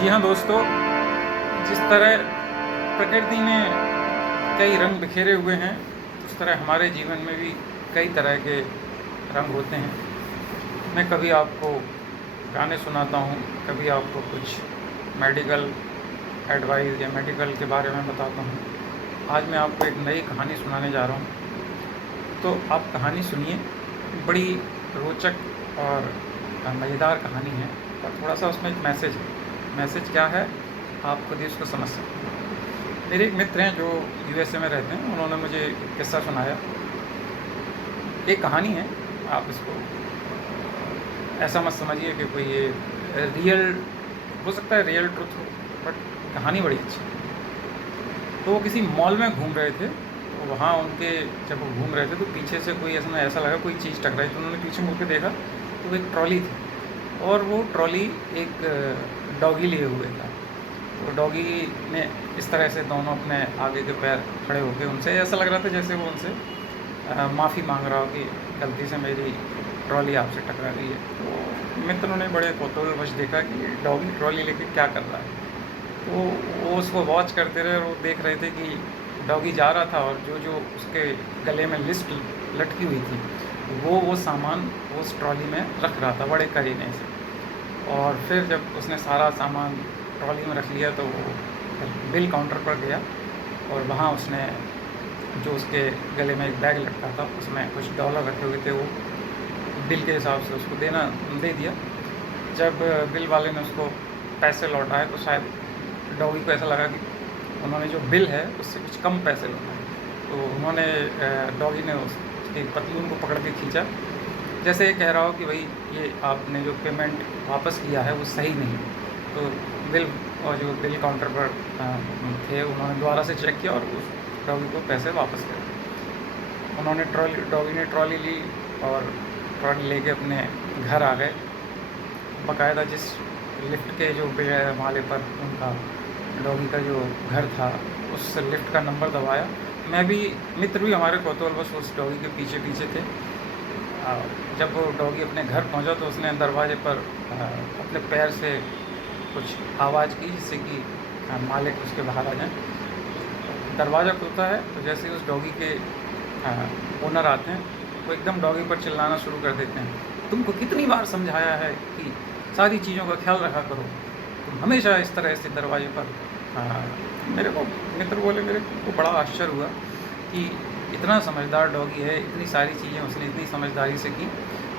जी हाँ दोस्तों, जिस तरह प्रकृति ने कई रंग बिखेरे हुए हैं, उस तरह हमारे जीवन में भी कई तरह के रंग होते हैं। मैं कभी आपको गाने सुनाता हूँ, कभी आपको कुछ मेडिकल एडवाइस या मेडिकल के बारे में बताता हूँ। आज मैं आपको एक नई कहानी सुनाने जा रहा हूँ, तो आप कहानी सुनिए। बड़ी रोचक और मज़ेदार कहानी है, और थोड़ा सा उसमें एक मैसेज है। मैसेज क्या है, आप खुद ही उसको समझ सकते हैं। मेरे एक मित्र हैं जो यूएसए में रहते हैं, उन्होंने मुझे एक किस्सा सुनाया। एक कहानी है, आप इसको ऐसा मत समझिए कि कोई ये रियल हो सकता है, रियल ट्रुथ हो, बट कहानी बड़ी अच्छी है। तो वो किसी मॉल में घूम रहे थे, तो वहाँ उनके जब वो घूम रहे थे तो पीछे से कोई ऐसा लगा कोई चीज़ टकराई, तो उन्होंने पीछे मुड़ के देखा तो वो एक ट्रॉली थी, और वो ट्रॉली एक डॉगी लिए हुए था। तो डॉगी ने इस तरह से दोनों अपने आगे के पैर खड़े होकर उनसे ऐसा लग रहा था जैसे वो उनसे माफ़ी मांग रहा हो कि गलती से मेरी ट्रॉली आपसे टकरा गई है। तो मित्रों ने बड़े कौतूहलवश देखा कि डॉगी ट्रॉली लेके क्या कर रहा है। तो वो उसको वॉच करते रहे, और वो देख रहे थे कि डॉगी जा रहा था, और जो जो उसके गले में लिस्ट लटकी हुई थी वो सामान वो उस ट्रॉली में रख रहा था बड़े करीने से। और फिर जब उसने सारा सामान ट्रॉली में रख लिया तो वो बिल काउंटर पर गया, और वहाँ उसने जो उसके गले में एक बैग लटका था उसमें कुछ डॉलर रखे हुए थे, वो बिल के हिसाब से उसको दे दिया। जब बिल वाले ने उसको पैसे लौटाए तो शायद डॉगी को ऐसा लगा कि उन्होंने जो बिल है उससे कुछ कम पैसे लौटाए। तो उन्होंने डॉगी ने उसकी पतलून को पकड़ के खींचा, जैसे ये कह रहा हो कि भाई ये आपने जो पेमेंट वापस किया है वो सही नहीं। तो बिल और जो बिल काउंटर पर थे उन्होंने दोबारा से चेक किया और उस डॉगी को पैसे वापस कर दिए। उन्होंने डॉगी ने ट्रॉली ली और ट्रॉली लेके अपने घर आ गए। बाकायदा जिस लिफ्ट के जो माले पर उनका डॉगी का जो घर था उस लिफ्ट का नंबर दबाया। मैं भी, मित्र भी हमारे कौतूहलवश उस डॉगी के पीछे पीछे थे। जब वो डॉगी अपने घर पहुंचा तो उसने दरवाजे पर अपने पैर से कुछ आवाज़ की, जिससे कि मालिक उसके बाहर आ जाए। दरवाज़ा खुलता है तो जैसे ही उस डॉगी के ओनर आते हैं, वो एकदम डॉगी पर चिल्लाना शुरू कर देते हैं, तुमको कितनी बार समझाया है कि सारी चीज़ों का ख्याल रखा करो, तुम हमेशा इस तरह से दरवाजे पर। मेरे को मित्र बोले, मेरे को बड़ा आश्चर्य हुआ कि इतना समझदार डॉगी है, इतनी सारी चीज़ें उसने इतनी समझदारी से की,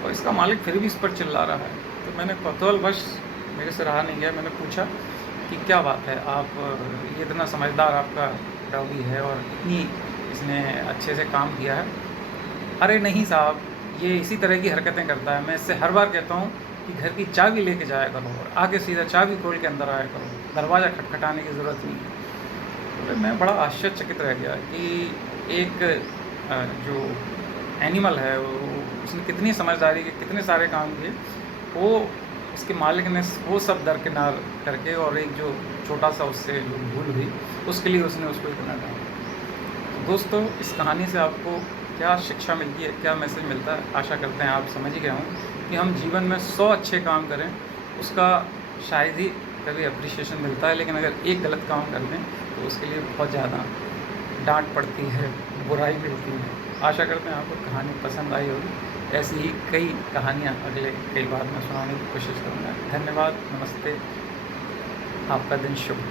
और इसका मालिक फिर भी इस पर चिल्ला रहा है। तो मैंने कौतूहलवश, मेरे से रहा नहीं गया, मैंने पूछा कि क्या बात है, आप ये इतना समझदार आपका डॉगी है और इतनी इसने अच्छे से काम किया है। अरे नहीं साहब, ये इसी तरह की हरकतें करता है, मैं इससे हर बार कहता हूँ कि घर की चाबी लेके जाया करो और आगे सीधा चाबी खोल के अंदर आया करो, दरवाज़ा खटखटाने की ज़रूरत नहीं है। तो मैं बड़ा आश्चर्यचकित रह गया कि एक जो एनिमल है उसने कितनी समझदारी के कितने सारे काम किए, वो उसके मालिक ने वो सब दरकिनार करके, और एक जो छोटा सा उससे जो भूल हुई उसके लिए उसने उसको इतना डाला। तो दोस्तों, इस कहानी से आपको क्या शिक्षा मिलती है, क्या मैसेज मिलता है, आशा करते हैं आप समझ ही गए हों कि हम जीवन में 100 अच्छे काम करें, उसका शायद ही कभी अप्रिशिएशन मिलता है, लेकिन अगर एक गलत काम कर दें तो उसके लिए बहुत ज़्यादा डांट पड़ती है, बुराई मिलती है। आशा करते हैं आपको कहानी पसंद आई होगी। ऐसी ही कई कहानियाँ अगले कई बार मैं सुनाने की कोशिश करूँगा। धन्यवाद, नमस्ते, आपका दिन शुभ।